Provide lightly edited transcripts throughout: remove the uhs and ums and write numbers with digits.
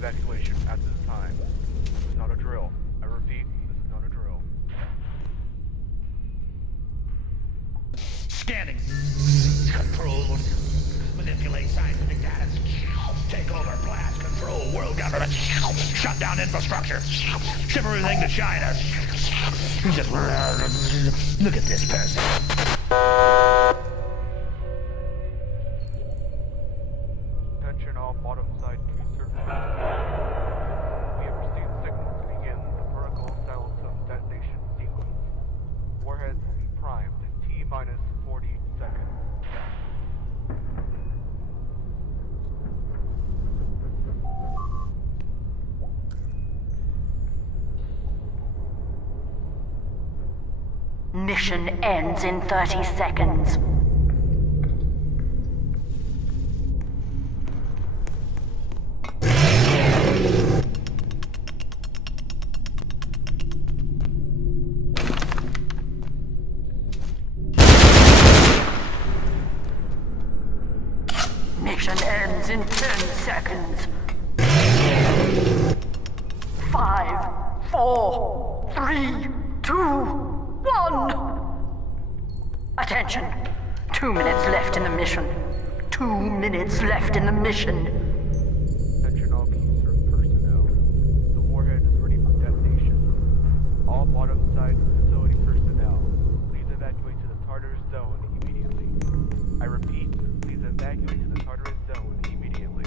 evacuation at this time. This is not a drill. I repeat, this is not a drill. Scanning. Control. Manipulate scientific data. Take over, blast, control, world government. Shut down infrastructure. Ship everything to China. Just look at this person. Attention all bottom side QSERF. We have received signals to begin the vertical silotum detonation sequence. Warheads will be primed in T-minus 40 seconds. Mission ends in 30 seconds. Mission ends in 10 seconds. 5, 4, 3, 2, 1. Attention. 2 minutes left in the mission. 2 minutes left in the mission. Attention all QSERF personnel. The warhead is ready for detonation. All bottom side facility personnel, please evacuate to the Tartarus zone immediately. I repeat, please evacuate to the Tartarus zone immediately.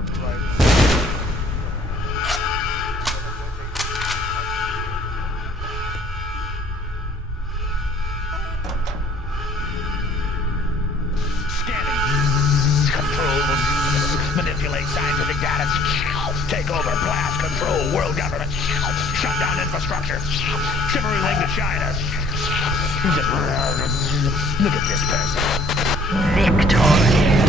unauthorized. Scanning. Control. Manipulate scientific data. Take over, blast, control, world government. Shut down infrastructure. Ship everything to China. Look at this person. Victory.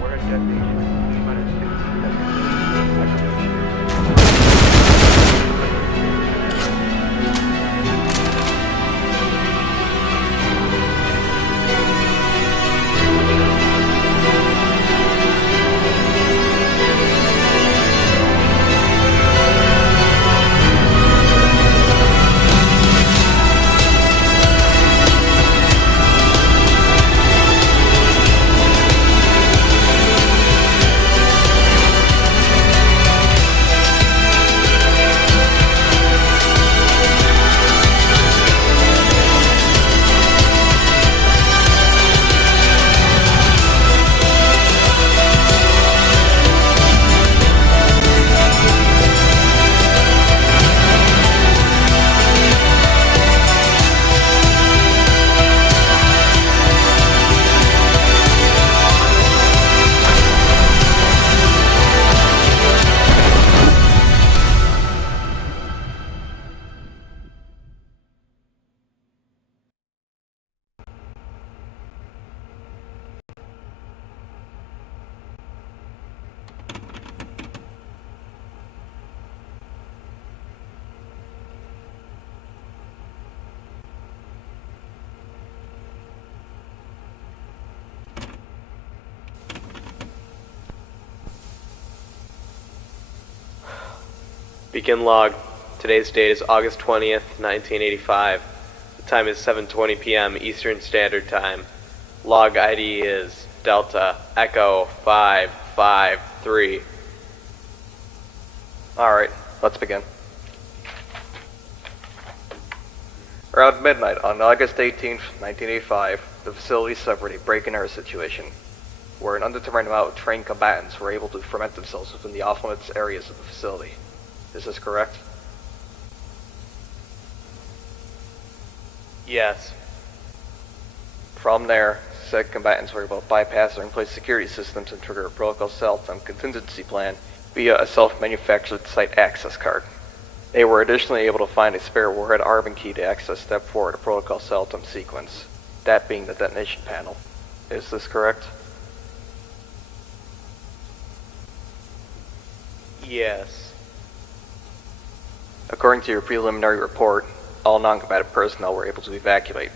Warhead detonation. T-minus 60 Begin log. Today's date is August 20th, 1985. The time is 7:20 p.m. Eastern Standard Time. Log ID is Delta Echo 553. Alright, let's begin. Around midnight on August 18th, 1985, the facility suffered a break-and-enter situation, where an undetermined amount of trained combatants were able to ferment themselves within the off-limits areas of the facility. Is this correct? Yes. From there, said combatants were able to bypass or in-place security systems and trigger a protocol self-time contingency plan via a self-manufactured site access card. They were additionally able to find a spare Warhead Arbin key to access step 4 of the protocol self-time sequence, that being the detonation panel. Is this correct? Yes. According to your preliminary report, all non-combatant personnel were able to evacuate.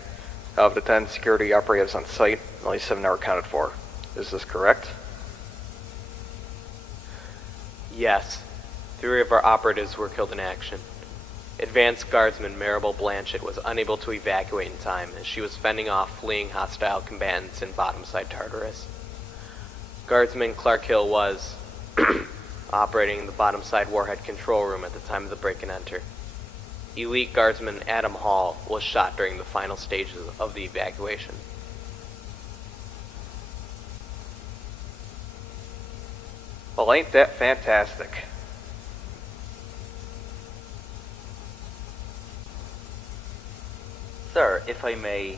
Of the 10 security operatives on site, only 7 are accounted for. Is this correct? Yes. 3 of our operatives were killed in action. Advanced Guardsman Maribel Blanchett was unable to evacuate in time as she was fending off fleeing hostile combatants in Bottomside Tartarus. Guardsman Clark Hill was operating in the Bottomside Warhead control room at the time of the break and enter. Elite Guardsman Adam Hall was shot during the final stages of the evacuation. Well, ain't that fantastic? Sir, if I may,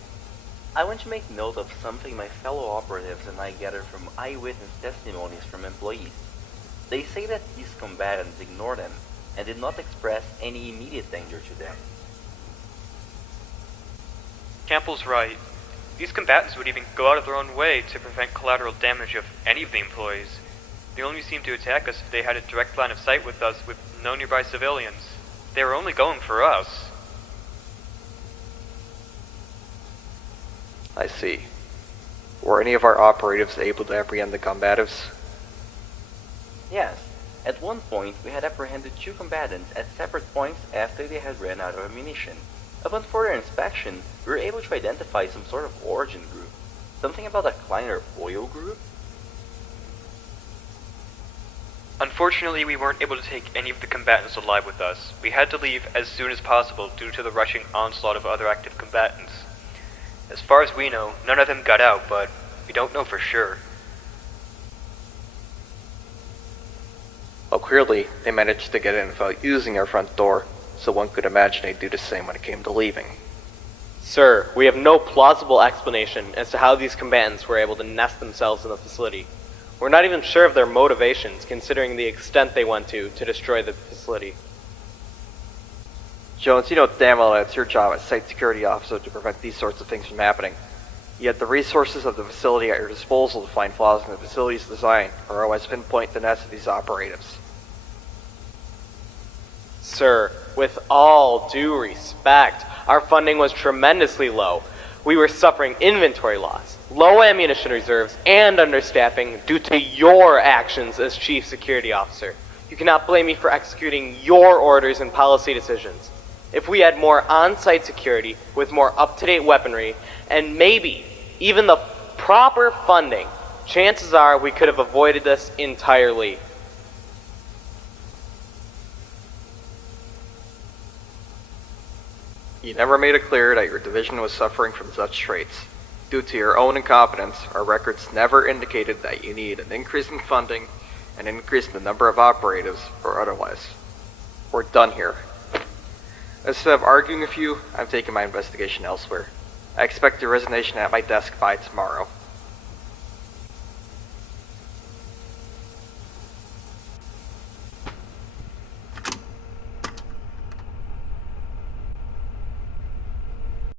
I want to make note of something my fellow operatives and I gathered from eyewitness testimonies from employees. They say that these combatants ignored them and did not express any immediate danger to them. Campbell's right. These combatants would even go out of their own way to prevent collateral damage of any of the employees. They only seemed to attack us if they had a direct line of sight with us with no nearby civilians. They were only going for us. I see. Were any of our operatives able to apprehend the combatives? Yes, at one point we had apprehended 2 combatants at separate points after they had ran out of ammunition. Upon further inspection, we were able to identify some sort of origin group. Something about a Kleiner oil group? Unfortunately, we weren't able to take any of the combatants alive with us. We had to leave as soon as possible due to the rushing onslaught of other active combatants. As far as we know, none of them got out, but we don't know for sure. Well, clearly, they managed to get in without using our front door, so one could imagine they'd do the same when it came to leaving. Sir, we have no plausible explanation as to how these combatants were able to nest themselves in the facility. We're not even sure of their motivations, considering the extent they went to destroy the facility. Jones, you know damn well that it's your job as site security officer to prevent these sorts of things from happening. Yet the resources of the facility at your disposal to find flaws in the facility's design or otherwise pinpoint the nest of these operatives. Sir, with all due respect, our funding was tremendously low. We were suffering inventory loss, low ammunition reserves, and understaffing due to your actions as Chief Security Officer. You cannot blame me for executing your orders and policy decisions. If we had more on-site security with more up-to-date weaponry, and maybe even the proper funding, chances are we could have avoided this entirely. You never made it clear that your division was suffering from such traits. Due to your own incompetence, our records never indicated that you need an increase in funding, an increase in the number of operatives, or otherwise. We're done here. Instead of arguing with you, I'm taking my investigation elsewhere. I expect your resignation at my desk by tomorrow.